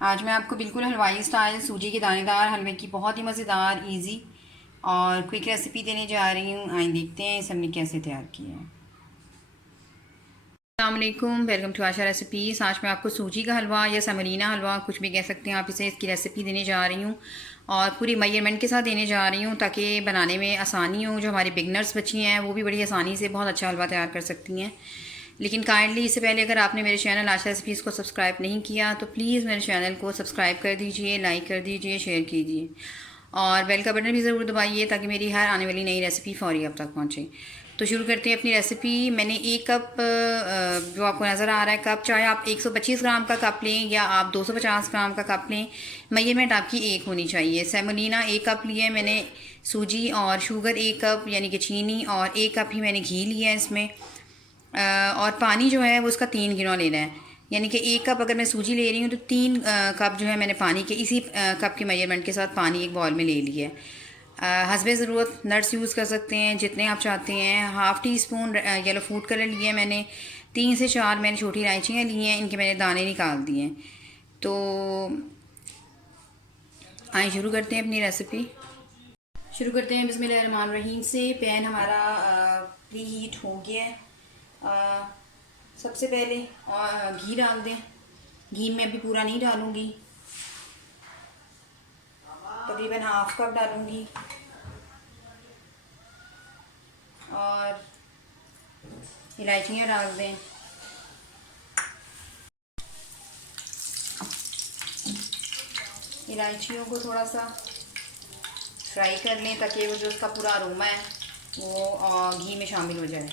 आज मैं आपको बिल्कुल हलवाई स्टाइल सूजी के दानेदार हलवे की बहुत ही मज़ेदार इजी और क्विक रेसिपी देने जा रही हूँ। आइए देखते हैं इसे हमने कैसे तैयार किया है। अस्सलाम वालेकुम, वेलकम टू आशा रेसिपीज़। आज मैं आपको सूजी का हलवा या सेमोलिना हलवा कुछ भी कह सकते हैं आप इसे, इसकी रेसिपी देने जा रही हूँ और पूरी मेजरमेंट के साथ देने जा रही हूँ ताकि बनाने में आसानी हो। जो हमारी बिगनर्स बच्ची हैं वो भी बड़ी आसानी से बहुत अच्छा हलवा तैयार कर सकती हैं। लेकिन काइंडली इससे पहले अगर आपने मेरे चैनल आशा रेसिपीज़ को सब्सक्राइब नहीं किया तो प्लीज़ मेरे चैनल को सब्सक्राइब कर दीजिए, लाइक कर दीजिए, शेयर कीजिए और बेल का बटन भी ज़रूर दबाइए ताकि मेरी हर आने वाली नई रेसिपी फ़ौरी आप तक पहुँचे। तो शुरू करते हैं अपनी रेसिपी। मैंने एक कप जो आपको नज़र आ रहा है कप, चाहे आप 125 ग्राम का कप लें या आप 250 ग्राम का कप लें, मेजरमेंट आपकी एक होनी चाहिए। सेमोलिना एक कप लिया है मैंने सूजी, और शुगर एक कप यानी कि चीनी, और एक कप ही मैंने घी लिया है इसमें। और पानी जो है वो उसका 3 गिना लेना है, यानी कि एक कप अगर मैं सूजी ले रही हूँ तो 3 कप जो है मैंने पानी के इसी कप के मेजरमेंट के साथ पानी एक बॉल में ले लिया है। हस्बे ज़रूरत नट्स यूज़ कर सकते हैं जितने आप चाहते हैं। Half tea spoon yellow food colour लिया है मैंने। 3 से 4 मैंने छोटी इलायचियाँ ली हैं, इनके मैंने दाने निकाल दिए हैं। तो आइए शुरू करते हैं अपनी रेसिपी। शुरू करते हैं बिस्मिल्लाहिर्रहमानिर्रहीम से। पैन हमारा प्री हीट हो गया है। सबसे पहले घी डाल दें। घी मैं अभी पूरा नहीं डालूँगी, तकरीबन हाफ कप डालूँगी। और इलायचियाँ डाल दें। इलायचियों को थोड़ा सा फ्राई कर लें ताकि वो जो उसका पूरा अरोमा है वो घी में शामिल हो जाए।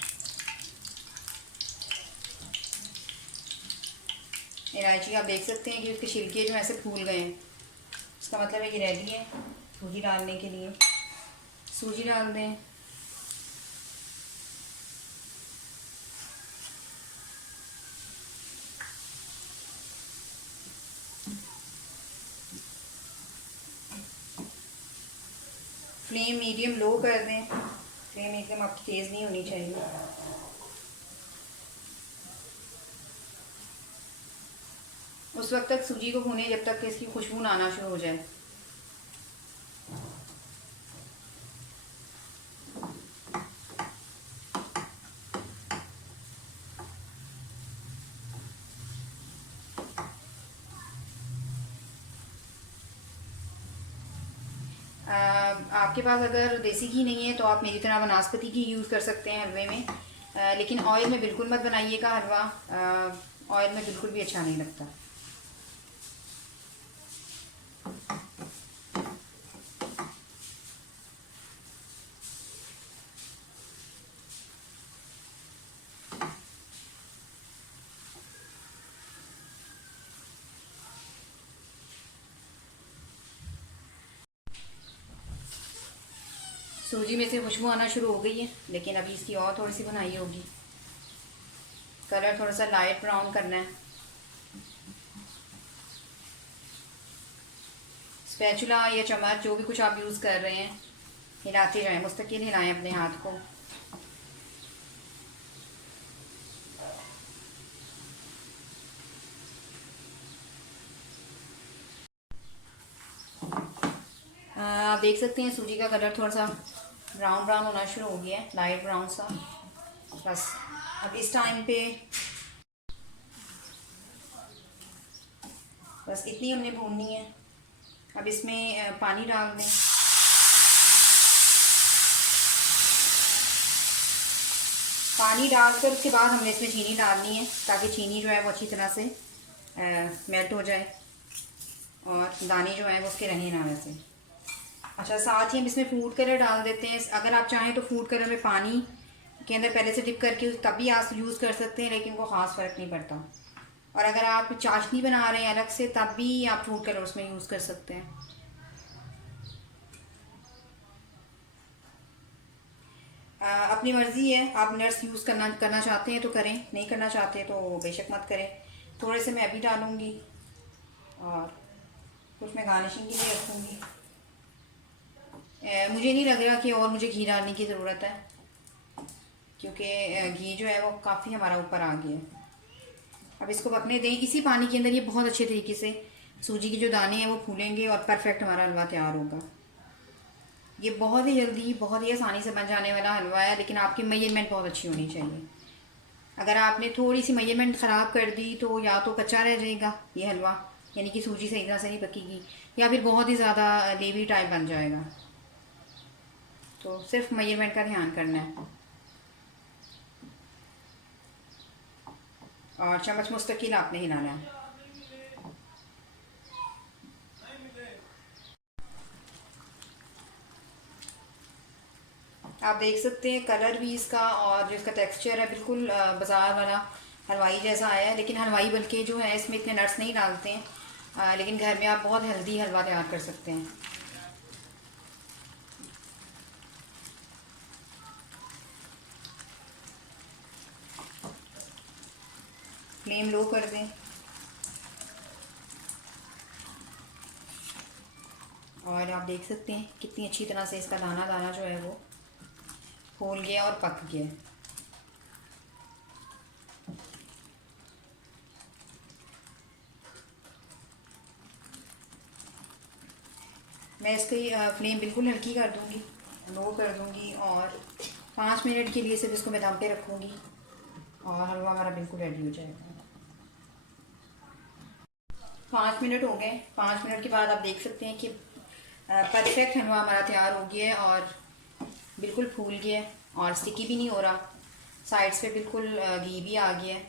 इलायची आप देख सकते हैं कि उसके छिलके जो ऐसे फूल गए हैं, इसका मतलब है कि रेडी है सूजी डालने के लिए। सूजी डाल दें। फ्लेम मीडियम लो कर दें। फ्लेम एकदम आपकी तेज़ नहीं होनी चाहिए। उस वक्त तक सूजी को भूनें जब तक कि इसकी खुशबू ना आना शुरू हो जाए। आपके पास अगर देसी घी नहीं है तो आप मेरी तरह वनस्पति घी यूज़ कर सकते हैं हलवे में। लेकिन ऑयल में बिल्कुल मत बनाइएगा हलवा। ऑयल में बिल्कुल भी अच्छा नहीं लगता। सूजी में से खुशबू आना शुरू हो गई है, लेकिन अभी इसकी और थोड़ी सी बनाई होगी। कलर थोड़ा सा लाइट ब्राउन करना है। स्पैचुला या चम्मच जो भी कुछ आप यूज़ कर रहे हैं हिलाते जाएं, मुस्तकिल हिलाएं अपने हाथ को। आप देख सकते हैं सूजी का कलर थोड़ा सा ब्राउन ब्राउन होना शुरू हो गया है, लाइट ब्राउन सा। बस अब इस टाइम पे बस इतनी हमने भूननी है। अब इसमें पानी डाल दें। पानी डालकर उसके बाद हमने इसमें चीनी डालनी है ताकि चीनी जो है वो अच्छी तरह से मेल्ट हो जाए और दाने जो है वो उसके रहें ना वैसे। अच्छा, साथ ही हम इसमें फूड कलर डाल देते हैं। अगर आप चाहें तो फूड कलर में पानी के अंदर पहले से डिप करके तब भी आप यूज़ कर सकते हैं, लेकिन वो ख़ास फ़र्क नहीं पड़ता। और अगर आप चाशनी बना रहे हैं अलग से तब भी आप फूड कलर उसमें यूज़ कर सकते हैं। अपनी मर्ज़ी है, आप नट्स यूज़ करना चाहते हैं तो करें, नहीं करना चाहते तो बेशक मत करें। थोड़े से मैं अभी डालूँगी और कुछ मैं गार्निशिंग के लिए रखूँगी। मुझे नहीं लग रहा कि और मुझे घी डालने की ज़रूरत है, क्योंकि घी जो है वो काफ़ी हमारा ऊपर आ गया है। अब इसको पकने दें इसी पानी के अंदर। ये बहुत अच्छे तरीके से सूजी के जो दाने हैं वो फूलेंगे और परफेक्ट हमारा हलवा तैयार होगा। ये बहुत ही जल्दी, बहुत ही आसानी से बन जाने वाला हलवा है, लेकिन आपकी मेजरमेंट बहुत अच्छी होनी चाहिए। अगर आपने थोड़ी सी मेजरमेंट ख़राब कर दी तो या तो कच्चा रह जाएगा ये हलवा, यानी कि सूजी सही तरह से नहीं पकेगी, या फिर बहुत ही ज़्यादा लेवी टाइप बन जाएगा। तो सिर्फ मेजरमेंट का ध्यान करना है और चम्मच मुस्तकिल आपने हिलाना है। आप देख सकते हैं कलर भी इसका और जो इसका टेक्सचर है बिल्कुल बाज़ार वाला हलवाई जैसा आया है। लेकिन हलवाई बल्कि जो है इसमें इतने नट्स नहीं डालते हैं, लेकिन घर में आप बहुत हेल्दी हलवा तैयार कर सकते हैं। फ्लेम लो कर दें और आप देख सकते हैं कितनी अच्छी तरह से इसका दाना दाना जो है वो फूल गया और पक गया। मैं इसकी फ्लेम बिल्कुल हल्की कर दूंगी, लो कर दूंगी और 5 मिनट के लिए सिर्फ इसको मैं दम पे रखूँगी और हलवा हमारा बिल्कुल रेडी हो जाएगा। 5 मिनट हो गए। 5 मिनट के बाद आप देख सकते हैं कि परफेक्ट हलवा हमारा तैयार हो गया है और बिल्कुल फूल गया है और स्टिकी भी नहीं हो रहा। साइड्स पे बिल्कुल घी भी आ गया है।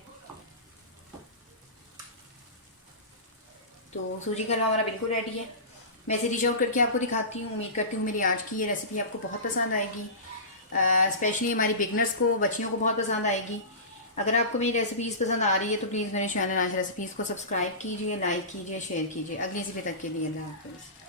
तो सूजी का हलवा हमारा बिल्कुल रेडी है। मैं इसे डिश आउट करके आपको दिखाती हूँ। उम्मीद करती हूँ मेरी आज की ये रेसिपी आपको बहुत पसंद आएगी, स्पेशली हमारी बिगनर्स को, बच्चियों को बहुत पसंद आएगी। अगर आपको मेरी रेसिपीज़ पसंद आ रही है तो प्लीज़ मेरे चैनल आज रेसिपीज़ को सब्सक्राइब कीजिए, लाइक कीजिए, शेयर कीजिए। अगली रेसिपी तक के लिए अल्लाह हाफ़िज़।